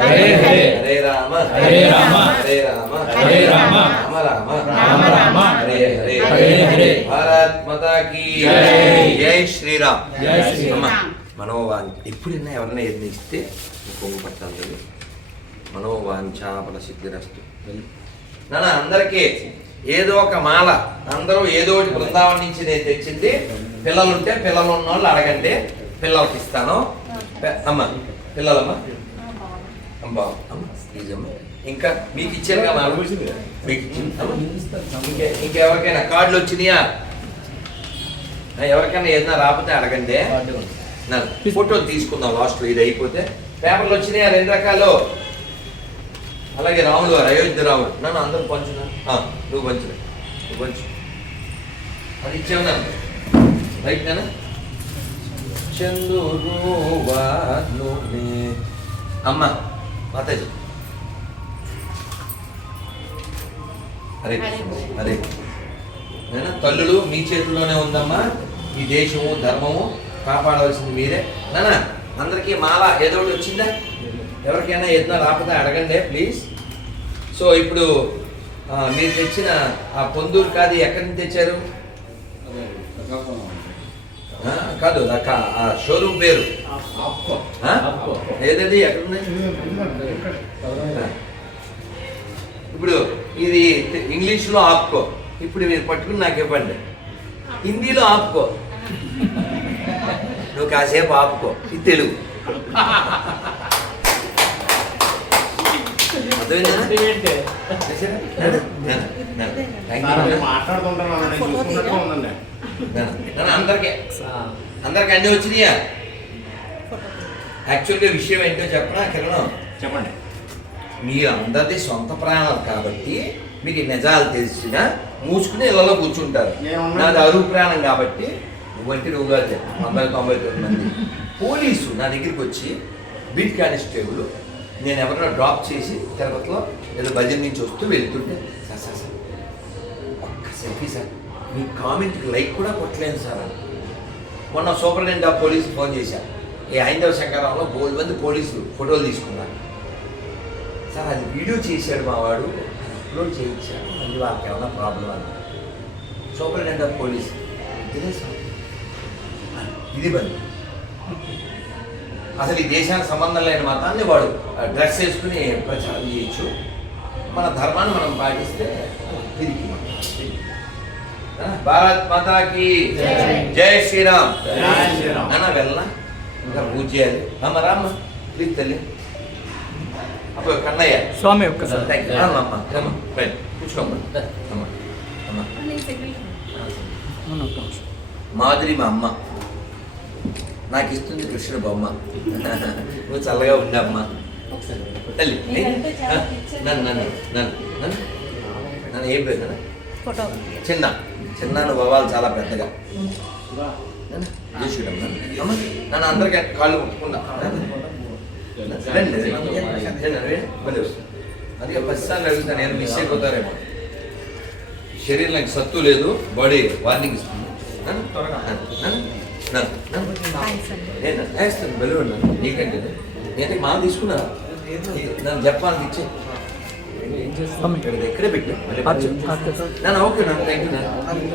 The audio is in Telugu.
హరే హరే హరే రామ హరే రామ హరే రామ హరే రామ రామ రామ రామ రామ హరే హరే హరే హరే భారత్ మాతా కీ జై. శ్రీరామ్ జై శ్రీరామ్. మనోవాంఛ ఎప్పుడైనా ఎవరైనా ఏదైనా ఇస్తే కొంగు పట్టాలి మనోవాంఛాపల సిద్ధిరస్తు నాన్న అందరికీ ఏదో ఒక మాల అందరూ ఏదో ఒకటి బృందావనం నుంచి నేను తెచ్చింది పిల్లలు ఉంటే పిల్లలు ఉన్న వాళ్ళు అడగండి పిల్లలకి ఇస్తాను అమ్మ పిల్లలమ్మ ఇంకా మీకు ఇచ్చారు కదా? ఇంకెవరికైనా కార్డులు వచ్చినాయా? ఎవరికైనా ఏదైనా రాకపోతే అడగండి. ఫోటో తీసుకుందాం లాస్ట్లో ఇది అయిపోతే. పేపర్లు వచ్చినాయా రెండు రకాలు? అలాగే రాములు గారు అయోధ్య రాముడు. నన్ను అందరూ పంచున్నా నువ్వు పంచు. నువ్వు పంచు. అది ఇచ్చావు నన్ను. రైట్ చందురు వార్నునే. అమ్మ మాతాజీ. అరే అరే నేనా తల్లులు మీ చేతుల్లోనే ఉందమ్మా. ఈ దేశము ధర్మము కాపాడవలసింది మీరే. నానా అందరికీ మాల ఏదో ఒకటి వచ్చిందా? ఎవరికైనా ఏదైనా రాకపోతే అడగండి ప్లీజ్. సో ఇప్పుడు మీరు తెచ్చిన ఆ పొందూరు కాదు ఎక్కడి నుంచి తెచ్చారు? కాదు ఆ షోరూమ్ పేరు? ఏదది? ఎక్కడుంది. ఇప్పుడు ఇది ఇంగ్లీష్లో ఆపుకో. ఇప్పుడు మీరు పట్టుకుని నాకు ఇవ్వండి. హిందీలో ఆపుకో. నువ్వు కాసేపు ఆపుకో. ఇది తెలుగు. అందరికీ? అందరికి అన్నీ వచ్చినాయా? యాక్చువల్గా విషయం ఏంటో చెప్పనా కిరణం చెప్పండి మీరు అందరిది సొంత ప్రాణాలు కాబట్టి మీకు నిజాలు తెలిసినా మూసుకుని ఇళ్ళలో కూర్చుంటారు? నాది అరువు ప్రాణం కాబట్టి నువ్వంటే నువ్వు కాదు చెప్పు. తొంభై తొంభై తొమ్మిది మంది పోలీసు నా దగ్గరికి వచ్చి బీట్ కానిస్టేబుల్ నేను ఎవరైనా డ్రాప్ చేసి తిరుపతిలో ఏదో భజన నుంచి వస్తూ వెళ్తుంటే సార్ సార్ సార్ ఒక్క సెల్ఫీ సార్ మీ కామెంట్కి లైక్ కూడా కొట్టలేను సార్. మొన్న సూపరింటెండెంట్ ఆఫ్ పోలీస్ ఫోన్ చేశాను ఈ హైందవ శంకరంలో బోల్ మంది పోలీసులు ఫోటోలు తీసుకున్నారు. సార్ అది వీడియో చేశాడు మా వాడు అప్లోడ్ చేయించాడు మళ్ళీ వాళ్ళకి ఏమైనా ప్రాబ్లం అని. Superintendent of police. ఇదే బంద్. అసలు ఈ దేశానికి సంబంధం లేని మతాన్ని వాడు డ్రెస్ వేసుకుని ప్రచారం చేయొచ్చు. మన ధర్మాన్ని మనం పాటిస్తే తిరిగి భారత్ మాతాకి జై. జై శ్రీరామ్. జై శ్రీరామ్. అన్న వెళ్ళనా? ఇంకా పూజ చేయాలి అమ్మ రామ్మ ప్లీజ్ తల్లి. అప్పుడు కన్నయ్య. స్వామి ఒక్కసారి థ్యాంక్ యూ అమ్మ అమ్మ అమ్మ కూర్చోమ్మ. అమ్మ అమ్మ. మాధురి మా అమ్మ. నాకు ఇస్తుంది కృష్ణుడు బొమ్మ. నువ్వు చల్లగా ఉండమ్మా తల్లి. నన్ను నన్ను నన్ను నన్ను. నన్ను ఏం పేరు? ఫోటో. చిన్న చిన్న అవ్వాలి చాలా పెద్దగా. నాన్న, అందరికీ కాళ్ళు ముట్టుకుంటా. అందుకే పదిసార్లు అడుగుతాను నేను మిస్ అయిపోతారేమో శరీరానికి సత్తు లేదు బాడీ వార్నింగ్ ఇస్తుంది. నేను వేస్తాను బెలూన్ నీకంటే నేను మాల తీసుకున్నా నన్ను చెప్పాలని ఇచ్చే. స్వామి ఇక్కడ ఎక్కడే పెట్టు మళ్ళీ అచ్చు, అచ్చు. నన్ను ఓకే